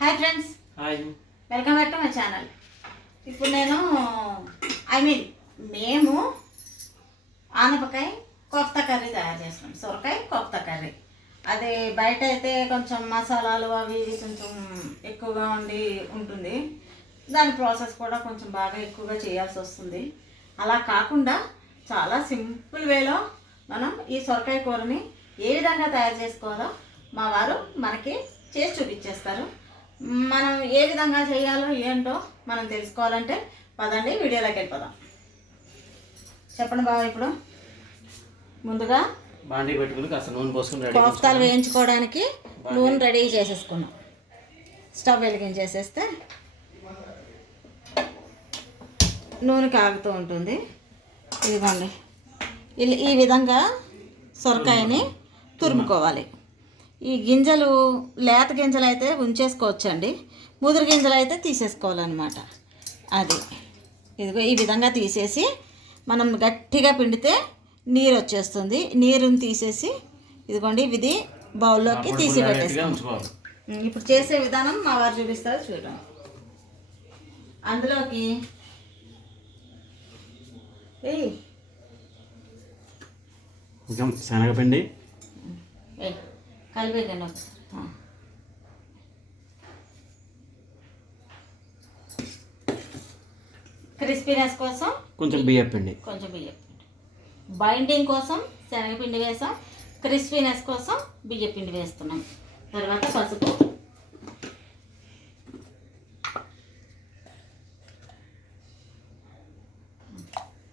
Hi friends hi welcome back to my channel ఇప్పుడు నేను I mean మేము ఆనపకాయ కోఫ్తా కర్రీ తయారు చేస్తున్నాం. సొరకాయ కోఫ్తా కర్రీ. అది బయట అయితే కొంచెం మసాలాలు అవి ఇవి కొంచెం ఎక్కువగా ఉండి ఉంటుంది. దాని ప్రాసెస్ కూడా కొంచెం బాగా ఎక్కువగా చేయాల్సి వస్తుంది. అలా కాకుండా చాలా సింపుల్ వేలో మనం ఈ సొరకాయ కూరని ఏ విధంగా తయారు చేసుకోవాలో మా వారు మనకి చేసి చూపించేస్తారు. మనం ఏ విధంగా చేయాలో ఏంటో మనం తెలుసుకోవాలంటే పదండి వీడియోలోకి వెళ్ళిపోదాం. చెప్పండి బాబు ఇప్పుడు. ముందుగా బాండీ పెట్టుకుని కాస్త నూనె పోసుకుని కోఫ్తాలు వేయించుకోవడానికి నూనె రెడీ చేసేసుకున్నాం. స్టవ్ వెలిగించేసేస్తే నూనె కాగుతూ ఉంటుంది. ఇదిగోండి. ఈ విధంగా సొరకాయని తురుముకోవాలి. ఈ గింజలు లేత గింజలు అయితే ఉంచేసుకోవచ్చండి. ముదురు గింజలు అయితే తీసేసుకోవాలన్నమాట. అది. ఇదిగో ఈ విధంగా తీసేసి మనం గట్టిగా పిండితే నీరు వచ్చేస్తుంది నీరుని తీసేసి ఇదిగోండి ఇది బౌల్లోకి తీసి ఉంచుకోవాలి. ఇప్పుడు చేసే విధానం మా వారు చూపిస్తారు చూడండి అందులోకి శనగపిండి. కలిపేకండి ఒకసారి. క్రిస్పీనెస్ కోసం కొంచెం బియ్యం పిండి. కొంచెం బియ్యం పిండి. బైండింగ్ కోసం శనగపిండి వేసాం. క్రిస్పీనెస్ కోసం బియ్య పిండి వేస్తున్నాం. తర్వాత పసుపు.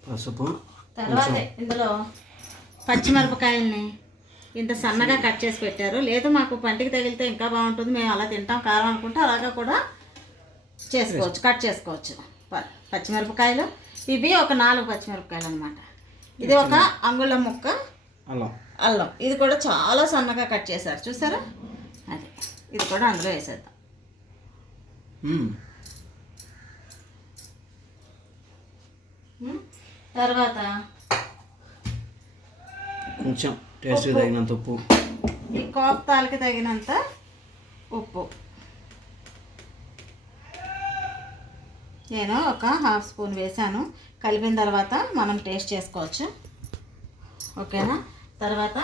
పసుపు. తర్వాత ఇందులో పచ్చిమిరపకాయల్ని ఇంత సన్నగా కట్ చేసి పెట్టారు. లేదు మాకు పంటికి తగిలితే ఇంకా బాగుంటుంది. మేము అలా తింటాం కారం అనుకుంటే అలాగా కూడా చేసుకోవచ్చు కట్ చేసుకోవచ్చు. ప- పచ్చిమిరపకాయలు. ఇవి ఒక నాలుగు పచ్చిమిరపకాయలు అనమాట ఇది ఒక అంగుళం ముక్క అలా అల్లం. ఇది కూడా చాలా సన్నగా కట్ చేశారు. చూసారా? అది. ఇది కూడా అందులో వేసేద్దాం. మ్మ్. ఉం? తర్వాత? కొంచెం. టేస్ట్ తగినంత ఉప్పు. ఈ కోప్తాలకి తగినంత ఉప్పు. నేను ఒక హాఫ్ స్పూన్ వేసాను. కలిపిన తర్వాత మనం టేస్ట్ చేసుకోవచ్చు. ఓకేనా? తర్వాత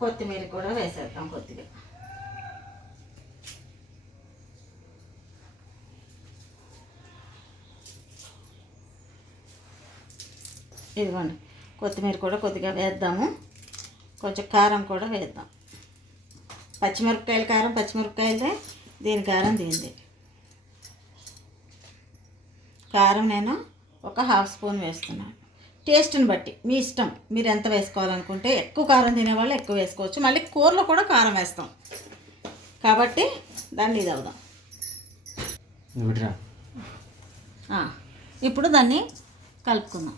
కొత్తిమీర కూడా వేసేద్దాం కొద్దిగా. ఇదిగోండి కొత్తిమీర కూడా కొద్దిగా వేద్దాము. కొంచెం కారం కూడా వేద్దాం. పచ్చిమిరపకాయల కారం పచ్చిమిరపకాయలదే దీని కారం దీనిది. కారం నేను ఒక హాఫ్ స్పూన్ వేస్తున్నాను. టేస్ట్ని బట్టి మీ ఇష్టం. మీరు ఎంత వేసుకోవాలనుకుంటే ఎక్కువ కారం తినేవాళ్ళు ఎక్కువ వేసుకోవచ్చు. మళ్ళీ కూరలో కూడా కారం వేస్తాం. కాబట్టి దాన్ని ఇది అవుదాం. ఇప్పుడు దాన్ని కలుపుకుందాం.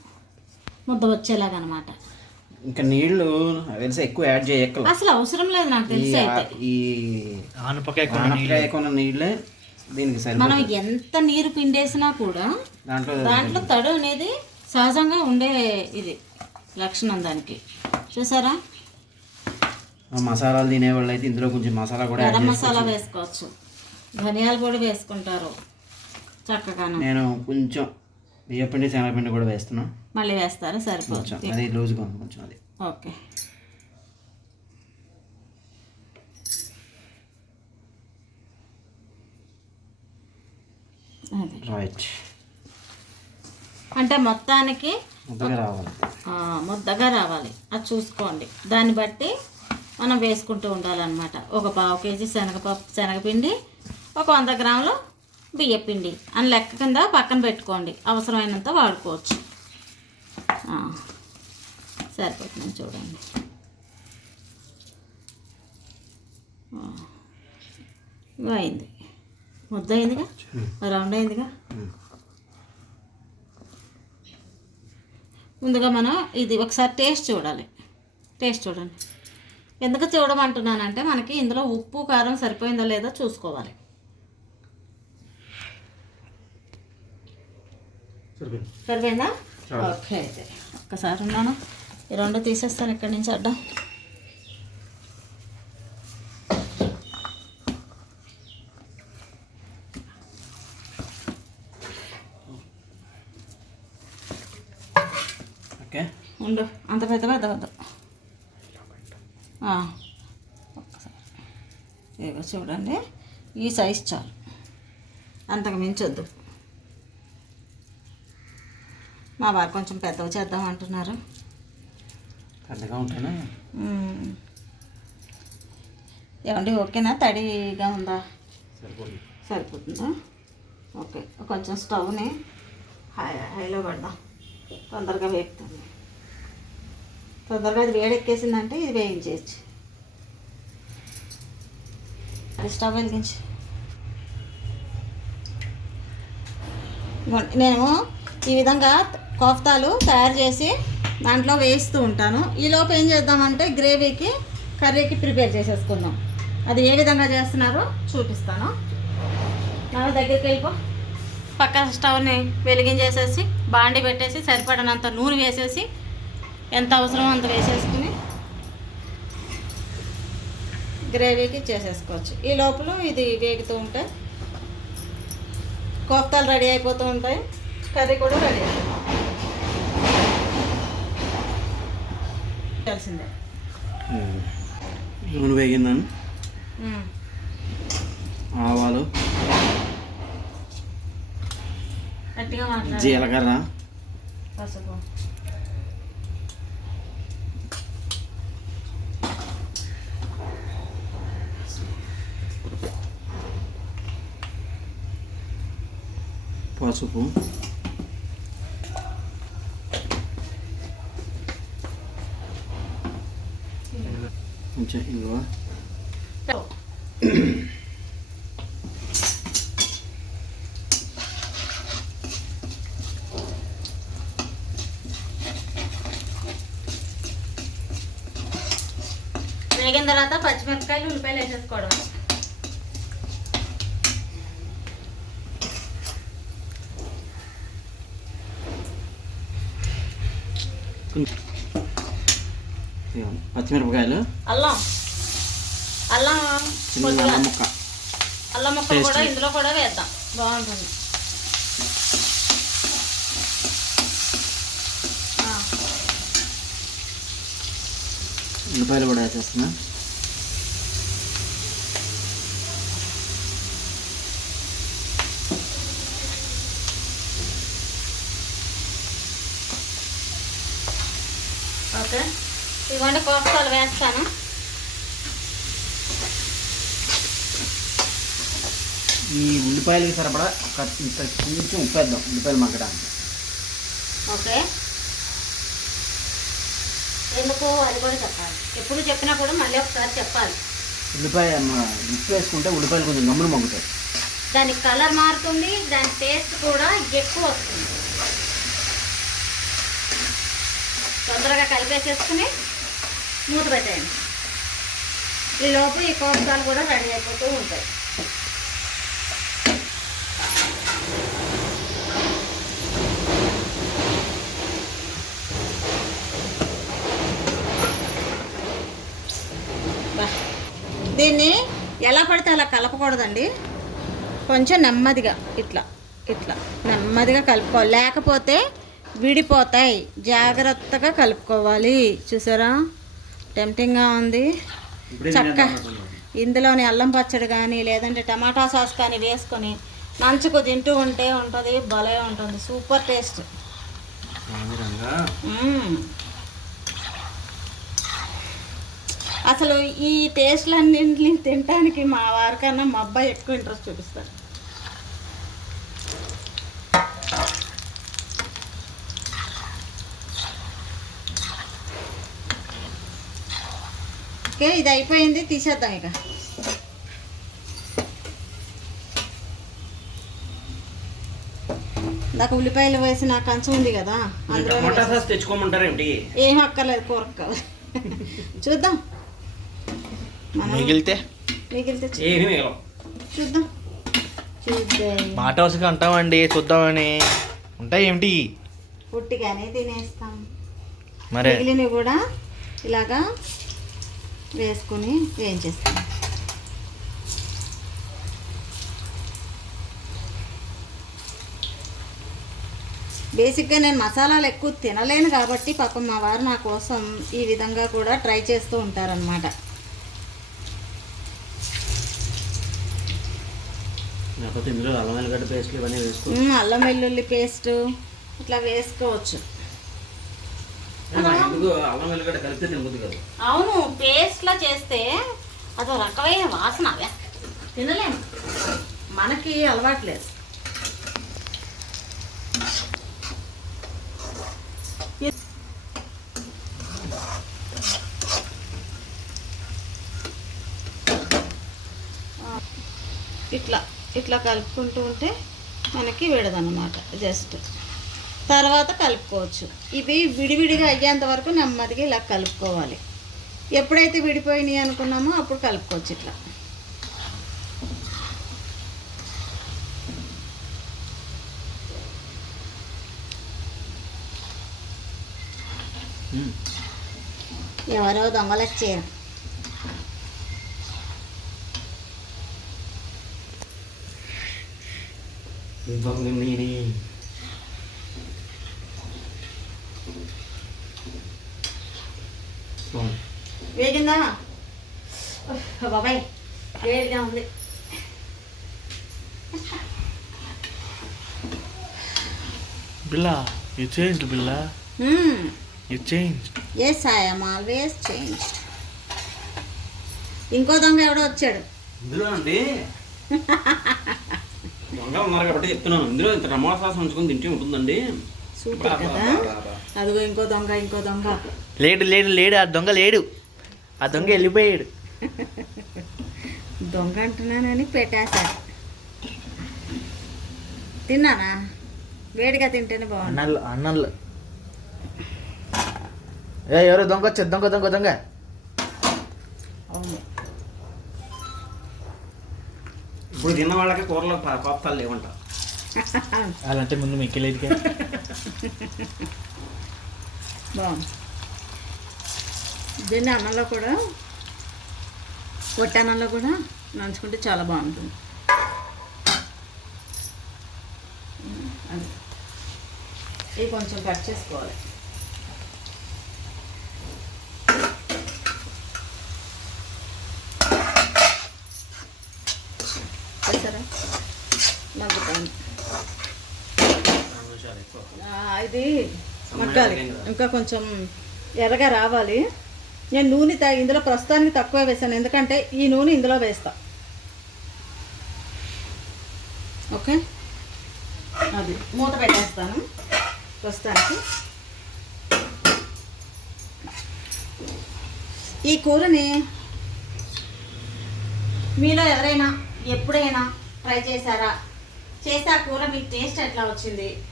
ముద్ద వచ్చేలాగా అనమాట ఇంకా నీళ్ళు తెలిసి ఎక్కువ యాడ్ చేయక్కల అసలు అవసరం లేదు నాకు తెలిసి అయితే. ఈ ఆనపకాయ కొన్న నీళ్ళే. దీనికి మనం ఎంత నీరు పిండేసినా కూడా దాంట్లో దాంట్లో తడు అనేది సహజంగా ఉండే ఇది లక్షణం దానికి. చూసారా? ఆ మసాలాలు తినేవాళ్ళు అయితే ఇందులో కొంచెం మసాలా కూడా గరం మసాలా వేసుకోవచ్చు. ధనియాలు కూడా వేసుకుంటారు చక్కగాను. నేను కొంచెం బియ్యపిండి శనగపిండి కూడా వేస్తున్నా. మళ్ళీ వేస్తారు? సరిపోతుంది అది లూజ్గా ఉంది కొంచెం అది. ఓకే. రైట్. అంటే మొత్తానికి ముద్దగా రావాలి. ముద్దగా రావాలి. అది చూసుకోండి. దాన్ని బట్టి మనం వేసుకుంటూ ఉండాలన్నమాట. ఒక పావు కేజీ శనగపప్పు శనగపిండి ఒక వంద గ్రాములు బియ్యపిండి అని లెక్క కింద పక్కన పెట్టుకోండి. అవసరమైనంత వాడుకోవచ్చు. సరిపోతుంది చూడండి. అయింది. ముద్ద అయిందిగా? రౌండ్ అయిందిగా? ముందుగా మనం ఇది ఒకసారి టేస్ట్ చూడాలి. టేస్ట్ చూడండి. ఎందుకు చూడమంటున్నానంటే మనకి ఇందులో ఉప్పు కారం సరిపోయిందో లేదో చూసుకోవాలి. సరిపోయిందా. ఓకే అయితే ఒక్కసారి ఉన్నాను. ఈ రెండు తీసేస్తాను ఇక్కడి నుంచి అడ్డం. ఓకే. ఉండు అంత పెద్ద పెద్ద వద్దు. ఒక్కసారి. చూడండి ఈ సైజ్ చాలు. అంతకు మించొద్దు మా వారు కొంచెం పెద్దవి చేద్దాం అంటున్నారు. పెద్దగా ఉంటానే. మ్మ్. ఏమండి ఓకేనా? తడిగా ఉందా? సరిపోతుంది. ఓకే. కొంచెం స్టవ్ని హై హైలో పెడదాం. తొందరగా వేగుతుంది తొందరగా అది వేడెక్కేసిందంటే ఇది వేయించేయచ్చు. అది స్టవ్ వెలిగించి. నేను ఈ విధంగా కోఫ్తాలు తయారు చేసి దాంట్లో వేయిస్తూ ఉంటాను. ఈలోపు ఏం చేద్దామంటే గ్రేవీకి కర్రీకి ప్రిపేర్ చేసేసుకుందాం. అది ఏ విధంగా చేస్తున్నారో చూపిస్తాను. నా దగ్గరికి వెళ్ళిపో. పక్క స్టవ్ని వెలిగించేసేసి బాండి పెట్టేసి సరిపడినంత నూనె వేసేసి ఎంత అవసరమో అంత వేసేసుకుని గ్రేవీకి చేసేసుకోవచ్చు. ఈ లోపల ఇది వేగుతూ ఉంటే కోఫ్తాలు రెడీ అయిపోతూ ఉంటాయి. కర్రీ కూడా రెడీ అయిపోతుంది. తెలిసిందే నూనె వేగిందని. ఆవాలు. జీలకర్ర. పసుపు. పసుపు. కొంచెం ఇంగువ వేగిన తర్వాత పచ్చిమిరపకాయలు ఉల్లిపాయలు వేసేసుకోవడం ఇదిగోండి, పచ్చిమిరపకాయలు. అల్లం. అల్లం అల్లం ముక్క. అల్లం ముక్కలు Taste. కూడా ఇందులో కూడా వేద్దాం. బాగుంటుంది. ఉల్లిపాయలు కూడా వేసేస్తున్నా ఓకే ఇవ్వండి కోస్తాలు వేస్తాను. ఈ ఉల్లిపాయలకి సరిపడా ఇంత కొంచెం ఉప్పు వేద్దాం ఉల్లిపాయలు మగ్గడానికి. ఓకే. ఎందుకు? అది కూడా చెప్పాలి. ఎప్పుడు చెప్పినా కూడా మళ్ళీ ఒకసారి చెప్పాలి. ఉల్లిపాయ ఉప్పు వేసుకుంటే ఉల్లిపాయలు కొంచెం గమ్ములు మగ్గుతాయి. దాని కలర్ మారుతుంది దాని టేస్ట్ కూడా ఎక్కువ వస్తుంది. తొందరగా కలిపేసేసుకుని మూత పెట్టేయండి. ఈ లోపు ఈ కోసాలు కూడా రెడీ అయిపోతూ ఉంటాయి. దీన్ని ఎలా పడితే అలా కలపకూడదండి. కొంచెం నెమ్మదిగా ఇట్లా ఇట్లా నెమ్మదిగా కలుపుకోవాలి. లేకపోతే విడిపోతాయి. జాగ్రత్తగా కలుపుకోవాలి. చూసారా? టెంప్టింగ్గా ఉంది. చక్క. ఇందులోని అల్లం పచ్చడి కానీ లేదంటే టమాటా సాస్ కానీ వేసుకొని నంచుకు తింటూ ఉంటే ఉంటుంది భలే ఉంటుంది సూపర్ టేస్ట్. అసలు ఈ టేస్ట్లన్నింటినీ తినడానికి మా వారికన్నా మా అబ్బాయి ఎక్కువ ఇంట్రెస్ట్ చూపిస్తారు. ఓకే ఇది అయిపోయింది తీసేద్దాం ఇక. నాకు ఉల్లిపాయలు వేసిన కంచం ఉంది కదా అందులో టమాటా సాస్ తెచ్చుకోమంటారేమిటి ఏం అక్కర్లేదు కూరకు. కాదు చూద్దాం. మనం మిగిలితే? మిగిలితే చూద్దాం. చూద్దాం. మాట వరుసగా అంటామండి చూద్దామని. ఉంటాయి ఏమిటి పుట్టిగానే తినేస్తాం. మరే? మిగిలినవి కూడా ఇలాగా వేసుకొని వేయించేస్తాం బేసిక్గా నేను మసాలాలు ఎక్కువ తినలేను కాబట్టి పాపం మా వారు నా కోసం ఈ విధంగా కూడా ట్రై చేస్తూ ఉంటారనమాట అల్లం వెల్లుల్లి పేస్ట్ ఇట్లా వేసుకోవచ్చు. ముందు అల్లం వెల్లిగడ్డ కలిపితే తినబుద్ది కదా. అవును పేస్ట్లా చేస్తే అదో రకమైన వాసన అవే. తినలేము. మనకి అలవాట్లేదు ఇట్లా ఇట్లా కలుపుకుంటూ ఉంటే మనకి వేడదన్నమాట జస్ట్. తర్వాత కలుపుకోవచ్చు ఇవి విడివిడిగా అయ్యేంత వరకు నెమ్మదిగా ఇలా కలుపుకోవాలి ఎప్పుడైతే విడిపోయినాయి అనుకున్నామో అప్పుడు కలుపుకోవచ్చు ఇట్లా. ఎవరో దొంగలు వచ్చారు దొంగ. బాగుంది. వేగిందా బాబాయ్ వేడిగా ఉంది. Billa you change Billa. You change yes I'm always change ఇంకో దొంగ ఎవడో వచ్చాడు. ఇందులో అండి. దొంగ ఉన్నారు కాబట్టి చెప్తున్నాను. ఇందులో ఇంత టమాటా సాస్ ఉంచుకొని తింటే ఉంటుందండి. సూపర్ కదా. అదిగో ఇంకో దొంగ ఇంకో దొంగ. లేడు లేడు లేడు. ఆ దొంగ లేడు. ఆ దొంగ వెళ్ళిపోయాడు. దొంగ అంటున్నానని పెట్టేశాడు. తిన్నానా? వేడిగా తింటేనే బాగుంది అన్నలు అన్నలు. ఏ ఎవరో దొంగ వచ్చారు? దొంగ దొంగ దొంగ. అవును. ఇప్పుడు తిన్న వాళ్ళకి కూరలో కోప్తాలు లేవంట. అలాంటే ముందు మీకు వెళ్ళేదిగా. బాగుంది. దీన్ని అన్నంలో కూడా? పొట్టి అన్నంలో కూడా నంచుకుంటే చాలా బాగుంటుంది. అది. ఇది కొంచెం కట్ చేసుకోవాలి. మగ్గుతాను. ఇది మగ్గాలి. ఇంకా కొంచెం ఎర్రగా రావాలి. నేను నూనె త- ఇందులో ప్రస్తుతానికి తక్కువ వేసాను ఎందుకంటే ఈ నూనె ఇందులో వేస్తా. ఓకే? అది మూత పెట్టేస్తాను ప్రస్తుతానికి. ఈ కూరని మీలో ఎవరైనా ఎప్పుడైనా ట్రై చేశారా? చేసే ఆ కూర మీకు టేస్ట్ ఎట్లా వచ్చింది?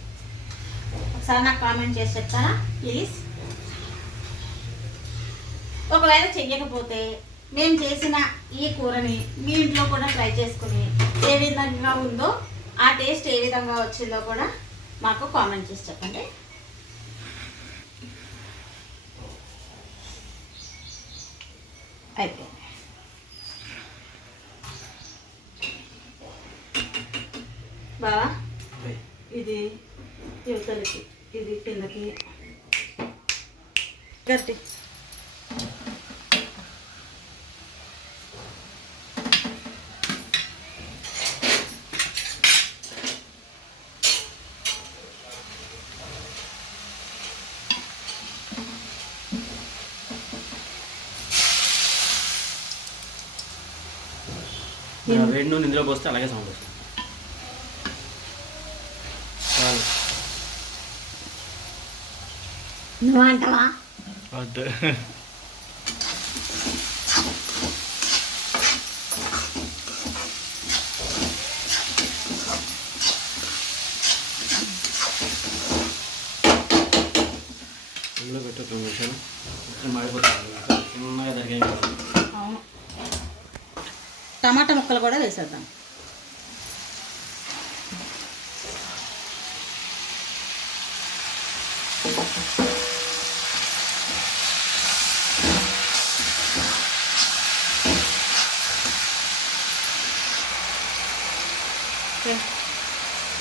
ఒకసారి నాకు కామెంట్ చేసి చెప్తారా? ప్లీజ్. ఒకవేళ చెయ్యకపోతే మేము చేసిన ఈ కూరని మీ ఇంట్లో కూడా ట్రై చేసుకుని ఏ విధంగా ఉందో ఆ టేస్ట్ ఏ విధంగా వచ్చిందో కూడా మాకు కామెంట్ చేసి చెప్పండి. అయిపోయింది. బావా? ఇది యువతలకి ఇది కిందకి. గట్టి ఆ వేడి నూనె ఇందులో పోస్తే అలాగే సౌండ్ వస్తుంది. నువ్వు అంటావా వద్దు. ఇందులో పెట్టు రెండు నిమిషాలు కొంచెం మాడిపోతుంది. చిన్నగా తరిగాయి అవును. టమాటా ముక్కలు కూడా వేసేద్దాం.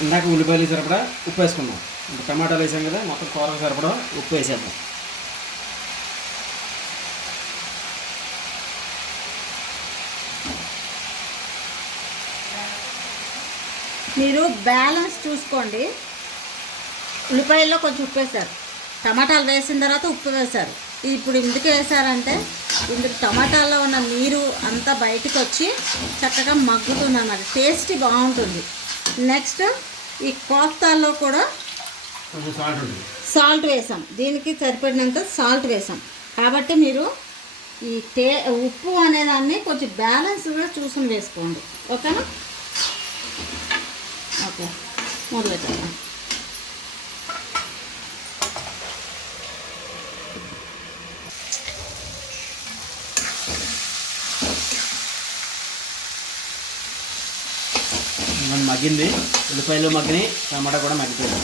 ఇందాక ఉల్లిపాయలు సరిపడా ఉప్పు వేసుకుందాం టమాటాలు వేసాం కదా మొత్తం కూరకు సరిపడా ఉప్పు వేసేద్దాం. మీరు బ్యాలెన్స్ చూసుకోండి. ఉల్లిపాయల్లో కొంచెం ఉప్పు వేశారు. టమాటాలు వేసిన తర్వాత ఉప్పు వేశారు. ఇప్పుడు ఎందుకు వేశారంటే ఇందుకు టమాటాల్లో ఉన్న నీరు అంతా బయటకు వచ్చి చక్కగా మగ్గుతుంది అన్నమాట టేస్ట్ బాగుంటుంది. నెక్స్ట్ ఈ కోఫ్తాల్లో కూడా సాల్ట్ వేసాం. దీనికి సరిపడినంత సాల్ట్ వేసాం. కాబట్టి మీరు ఈ టే ఉప్పు అనేదాన్ని కొంచెం బ్యాలెన్స్గా చూసుని వేసుకోండి. ఓకేనా? ఓకే. మొదలెట్టాను మనం మగ్గింది. ఉల్లిపాయలు మగ్గినాయి. టమాటా కూడా మగ్గిపోయింది.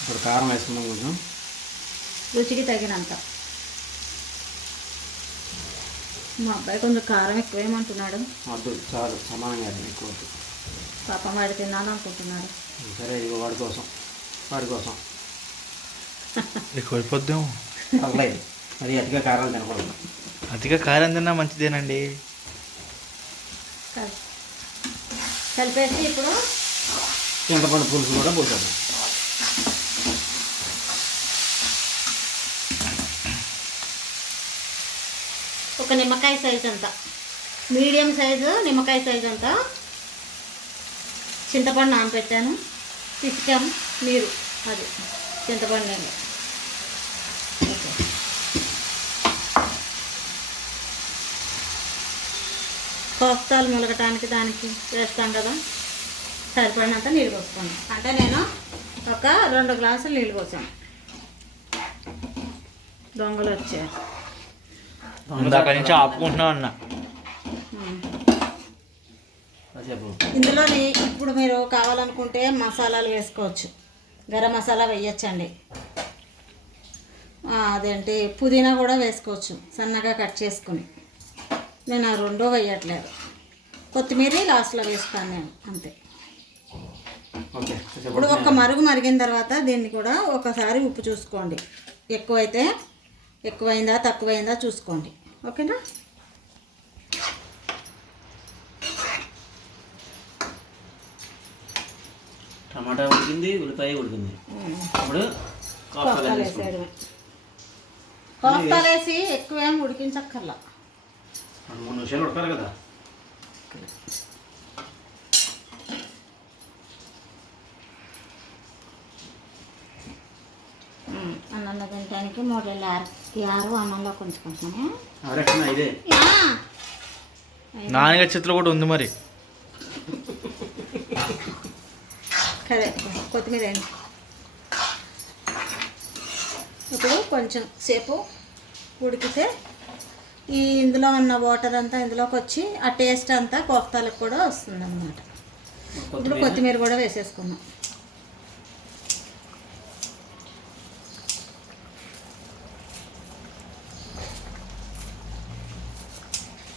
ఇప్పుడు కారం వేసుకుందాం కొంచెం. రుచికి తగినంత. మా అబ్బాయి కొంచెం కారం ఎక్కువేమంటున్నాడు వద్దు చాలు సమానంగా ఎక్కువ. పాపం వాడు తినాలనుకుంటున్నాడు. సరే ఇది వాడి కోసం వాడి కోసం. కోల్పోద్దాం పర్లేదు మరి అతిగా కారాలు తినకూడదు. అతిగా కారం తిన్నా మంచిదేనండి. కల్- కలిపేసి ఇప్పుడు చింతపండు పులుసు కూడా పోతుంది ఒక నిమ్మకాయ సైజ్ అంత. మీడియం సైజు నిమ్మకాయ సైజ్ అంత. చింతపండు నానబెట్టాను పిసికాము నీరు. అది చింతపండు ఓకే. కోస్తాలు ములగటానికి దానికి వేస్తాం కదా. సరిపడినంత నీళ్ళు పోసుకోండి అంటే నేను ఒక రెండు గ్లాసులు నీళ్ళు పోసాను దొంగలు వచ్చారు. ఇందాక నుంచి ఆపుకుంటున్నాం అన్న. ఇందులోని ఇప్పుడు మీరు కావాలనుకుంటే మసాలాలు వేసుకోవచ్చు. గరం మసాలా వేయచ్చండి. అదేంటి పుదీనా కూడా వేసుకోవచ్చు సన్నగా కట్ చేసుకుని. నేను ఆ రెండో వేయట్లేదు. కొత్తిమీర లాస్ట్లో వేస్తాను నేను అంతే. ఓకే ఇప్పుడు ఒక్క మరుగు మరిగిన తర్వాత దీన్ని కూడా ఒకసారి ఉప్పు చూసుకోండి. ఎక్కువైతే ఎక్కువైందా తక్కువైందా చూసుకోండి. ఓకేనా? టమాటా ఉడికింది ఉల్లిపాయ ఉడికింది. ఇప్పుడు కాఫీ కోఫ్తాలు వేసేయడమే. కోఫ్తాలు వేసి ఎక్కువేం ఉడికించక్కర్లా. రెండు మూడు నిమిషాలు ఉడకాలి కదా. ఉమ్, అన్నంలో తినడానికి మూడు వేల ఆరు అన్నంలో కొంచుకుంటున్నాను నాన్నగారి చేతిలో కూడా ఉంది మరి. సరే కొత్తిమీర ఇప్పుడు కొంచెం సేపు ఉడికితే ఈ ఇందులో ఉన్న వాటర్ అంతా ఇందులోకి వచ్చి ఆ టేస్ట్ అంతా కోఫ్తాలకు కూడా వస్తుంది అన్నమాట ఇప్పుడు కొత్తిమీర. కొత్తిమీర కూడా వేసేసుకున్నాం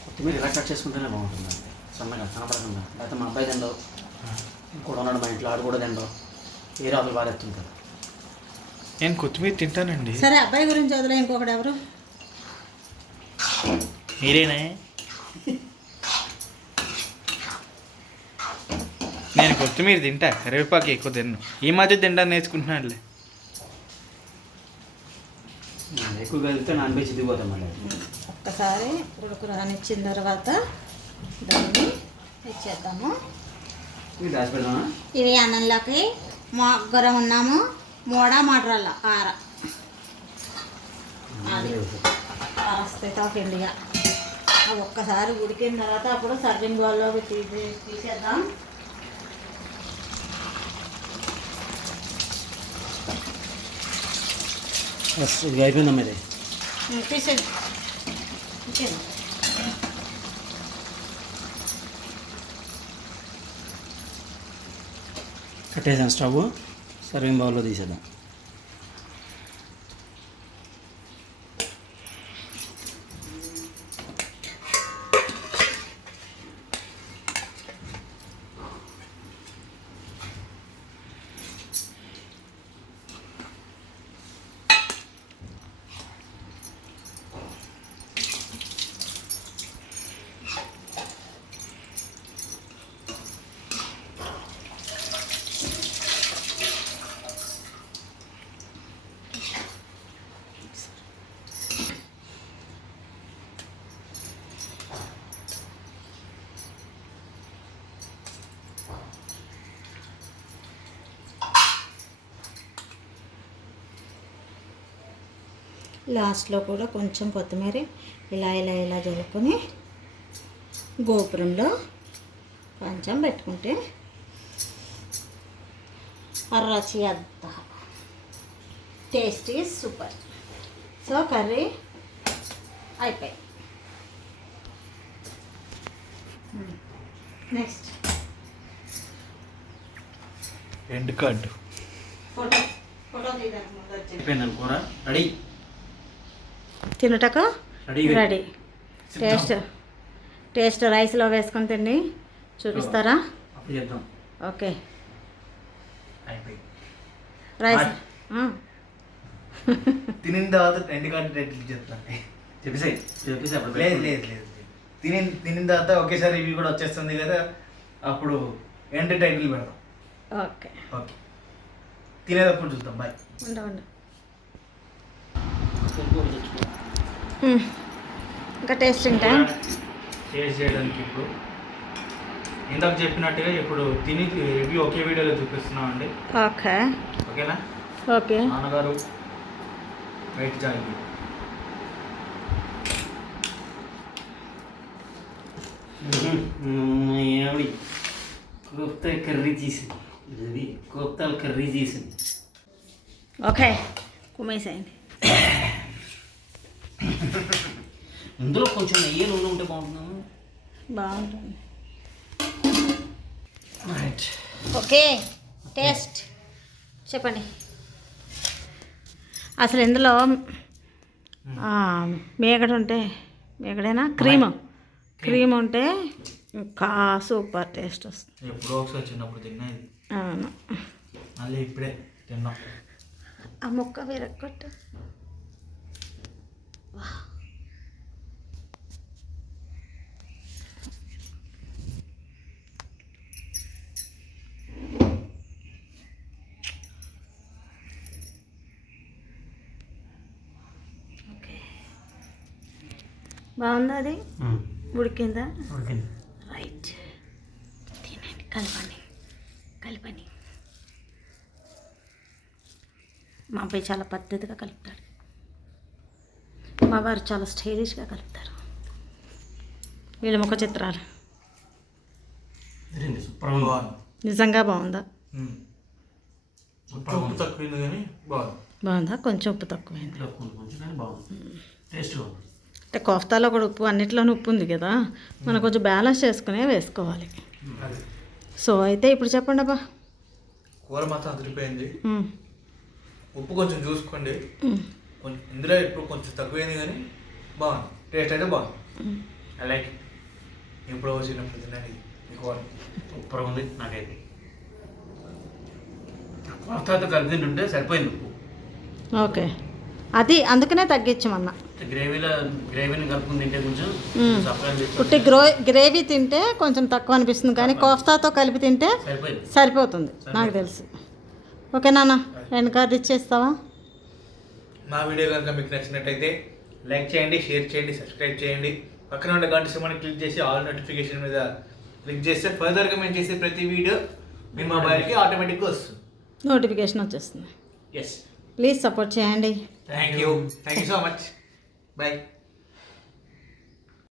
కొత్తిమీర ఇలా కట్ చేసుకుంటేనే బాగుంటుంది సన్నగా కనపడకుండా. లేకపోతే మా అబ్బాయి తిండవు. ఇంకోటి ఉన్నాడు మా ఇంట్లో ఆడు కూడా తిండవు. ఏ రాజులు బాగా ఎత్తుంటారు నేను కొత్తిమీర తింటానండి. సరే అబ్బాయి గురించి వదిలే ఇంకొకటి ఎవరు? మీరేనే? నేను కొత్తిమీర తింటా. కరివేపాకు ఎక్కువ తిన్ను. ఈ మధ్య తింటా నేర్చుకుంటున్నానులే. ఎక్కువ కలిపితే నాన్ వెజ్ దిగిపోతాం మళ్ళీ. ఒక్కసారి ఉడుకు రానిచ్చిన తర్వాత దాన్ని ఇచ్చేద్దాము ఇవి దాచి పెడదామా? ఇవి అన్నంలోకి మొగ్గరం ఉన్నాము. మూడ మటరల్ల ఆర. పిండిగా అవి ఒక్కసారి ఉడికిన తర్వాత అప్పుడు సర్వింగ్ బౌల్లోకి తీసి తీసేద్దాం. ఇది అయిపోయిందమ్మా ఇది తీసేది తీసేది కట్టేసాం స్టవ్ సర్వింగ్ బౌల్లో తీసేద్దాం లాస్ట్లో కూడా కొంచెం కొత్తిమీర ఇలా ఇలా ఇలా జలుపుకొని గోపురంలో కొంచెం పెట్టుకుంటే అర్రచి అద్ద taste is super. So curry అయిపోయి. Next. End card. Photo photo తీయడానికి ముందు వచ్చి అయిపోయింది కూర రెడీ? తినుటకు రెడీ రెడీ టేస్ట్ టేస్ట్ రైస్లో వేసుకొని తిండి చూపిస్తారా? చేద్దాం. ఓకే. రైస్. తినిన తర్వాత రెండు కార్డు రేట్లు చెప్తాను. చెప్పేసాయి. లేదు లేదు లేదు. తిని తినిన తర్వాత ఒకేసారి ఇవి కూడా వచ్చేస్తుంది కదా అప్పుడు ఎండ్ టైటిల్ పెడదాం. ఓకే. ఓకే. తినేటప్పుడు చూద్దాం. బాయ్ ఉండ ఉండ పెట్టుకో, తెచ్చుకో. మ్మ్. ఇంకా టేస్టింగ్ టైం టేస్ట్ చేయడానికి ఇప్పుడు ఇందాక చెప్పినట్టుగా ఇప్పుడు తిని రివ్యూ ఒకే వీడియోలో చూపిస్తున్నాం అండి ఓకే. ఓకేనా? ఓకే. నాన్నగారు వెయిట్ జాయిన్ మా ఆవిడ కోఫ్తా కర్రీ చేసింది. ఇది కోఫ్తాలు కర్రీ చేసింది. ఓకే. కుమ్మేసేయండి. ఇందులో కొంచెం నెయ్యి నూనె ఉంటే బాగుంటుందా బాగుంటుంది. Right okay taste. చెప్పండి. అసలు ఇందులో ఆ, మేగడ ఉంటే మేగడేనా క్రీమ్. క్రీమ్ ఉంటే ఇంకా సూపర్ టేస్ట్ వస్తుంది. ఎప్పుడో ఒకసారి చిన్నప్పుడు తిన్నా ఇది. అవును. మళ్ళీ ఇప్పుడే తిన్నాం. ఆ ముక్క విరగొట్టు ఓకే బాగుందా అది? ఉడికిందా. రైట్. తినండి కలపండి కలపండి. మా అబ్బాయి చాలా పద్ధతిగా కలుపుతాడు. మా వారు చాలా స్టైలిష్గా కలుపుతారు. వీళ్ళ ముఖ చిత్రాలు. నిజంగా బాగుందా? బాగుంది. కొంచెం ఉప్పు తక్కువైంది. అంటే కోఫ్తాలో కూడా ఉప్పు అన్నిట్లోనూ ఉప్పు ఉంది కదా? మనం కొంచెం బ్యాలెన్స్ చేసుకునే వేసుకోవాలి. సో అయితే ఇప్పుడు చెప్పండి అబ్బా. కూర మాత్రం అదిరిపోయింది. ఉప్పు కొంచెం చూసుకోండి. ఇందులో ఇప్పుడు కొంచెం తక్కువైంది కానీ బాగుంది. టేస్ట్ అయితే బాగుంది. ఐ లైక్ ఎప్పుడో చిన్నప్పుడు తిన్నాను ఇది. సూపర్గా ఉంది నాకైతే. కలిపి తింటుంటే సరిపోయింది ఉప్పు. ఓకే. అది అందుకనే తగ్గించమన్నా. గ్రేవీలో గ్రేవీని కలుపుకుని తింటే కొంచెం గ్రో గ్రేవీ తింటే కొంచెం తక్కువ అనిపిస్తుంది కానీ కోఫ్తాతో కలిపి తింటే సరిపోతుంది. నాకు తెలుసు. ఓకే నాన్న ఎండ్ కార్డ్ ఇచ్చేస్తావా? మా వీడియో కనుక మీకు నచ్చినట్టయితే లైక్ చేయండి షేర్ చేయండి సబ్స్క్రైబ్ చేయండి. పక్కన ఉండే గంట సింబల్ని క్లిక్ చేసి ఆల్ నోటిఫికేషన్ మీద క్లిక్ చేస్తే ఫర్దర్గా మేము చేసే ప్రతి వీడియో మీ మొబైల్కి ఆటోమేటిక్గా వస్తుంది. నోటిఫికేషన్ వచ్చేస్తుంది. ఎస్ ప్లీజ్ సపోర్ట్ చేయండి. Thank you thank you so much bye